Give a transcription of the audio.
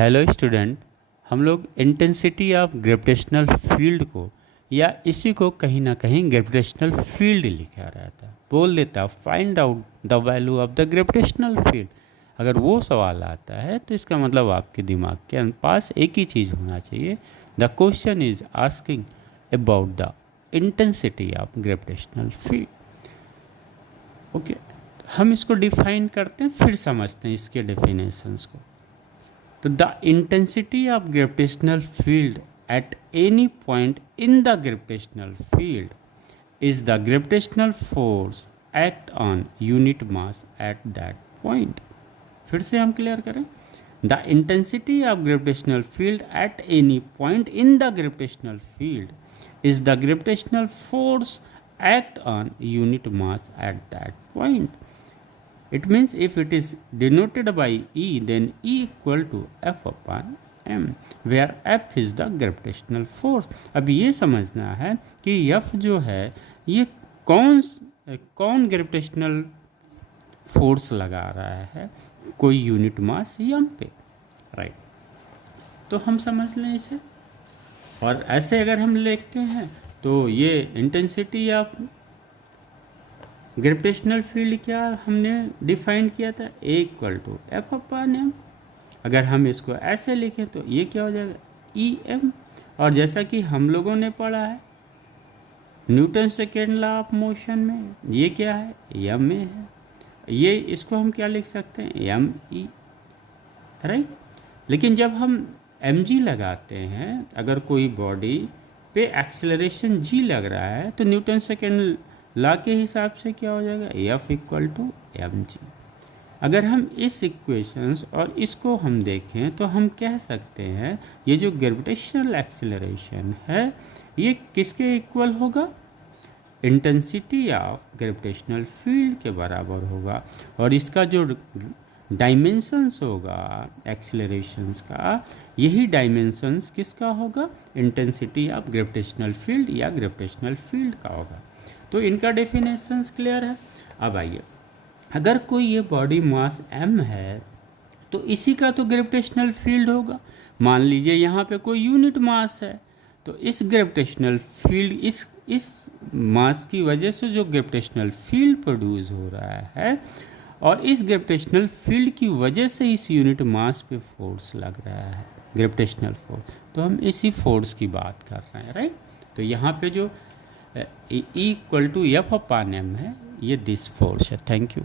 Hello student, हम लोग intensity of gravitational field को या इसी को कहीं ना कहीं ग्रेविटेशनल फील्ड लिखा रहता है, बोल देता find out the value of the gravitational field. अगर वो सवाल आता है तो इसका मतलब आपके दिमाग के पास एक ही चीज़ होना चाहिए, the question is asking about the intensity of gravitational field. Okay, हम इसको डिफाइन करते हैं, फिर समझते हैं इसके डेफिनेशंस को। तो the intensity of gravitational field at any point in the gravitational field is the gravitational force act on unit mass at that point. फिर से हम क्लियर करें, the intensity of gravitational field at any point in the gravitational field is the gravitational force act on unit mass at that point. It means if it is denoted by E, then E equal to F upon M, where F is the gravitational force. अब ये समझना है कि F जो है ये कौन gravitational force लगा रहा है कोई यूनिट मास M पे, राइट। तो हम समझ लें इसे, और ऐसे अगर हम लिखते हैं तो ये इंटेंसिटी ऑफ ग्रेविटेशनल फील्ड क्या हमने डिफाइन किया था, A equal to F upon M. अगर हम इसको ऐसे लिखें तो ये क्या हो जाएगा, ई एम। और जैसा कि हम लोगों ने पढ़ा है Newton second law of motion में, ये क्या है, एम ए है। ये इसको हम क्या लिख सकते हैं, एम ई, राइट। लेकिन जब हम एम जी लगाते हैं, अगर कोई बॉडी पे एक्सेलरेशन जी लग रहा है तो न्यूटन सेकेंड लॉ के हिसाब से क्या हो जाएगा, F equal to M G. अगर हम इस इक्वेशंस और इसको हम देखें तो हम कह सकते हैं ये जो ग्रेविटेशनल एक्सेलरेशन है ये किसके इक्वल होगा, इंटेंसिटी ऑफ ग्रेविटेशनल फील्ड के बराबर होगा। और इसका जो डायमेंशंस होगा एक्सेलरेशंस का, यही डायमेंशंस किसका होगा, इंटेंसिटी ऑफ ग्रेविटेशनल फील्ड या ग्रेविटेशनल फील्ड का होगा। तो इनका डेफिनेशंस क्लियर है। अब आइए, अगर कोई ये बॉडी मास m है तो इसी का तो ग्रेविटेशनल फील्ड होगा। मान लीजिए यहाँ पे कोई यूनिट मास है, तो इस ग्रेविटेशनल फील्ड इस मास की वजह से जो ग्रेविटेशनल फील्ड प्रोड्यूस हो रहा है, और इस ग्रेविटेशनल फील्ड की वजह से इस यूनिट मास पे फोर्स लग रहा है, ग्रेविटेशनल फोर्स। तो हम इसी फोर्स की बात कर रहे हैं, राइट। तो यहाँ पे जो E equal to F upon M है, ये दिस फोर्स है। Thank you.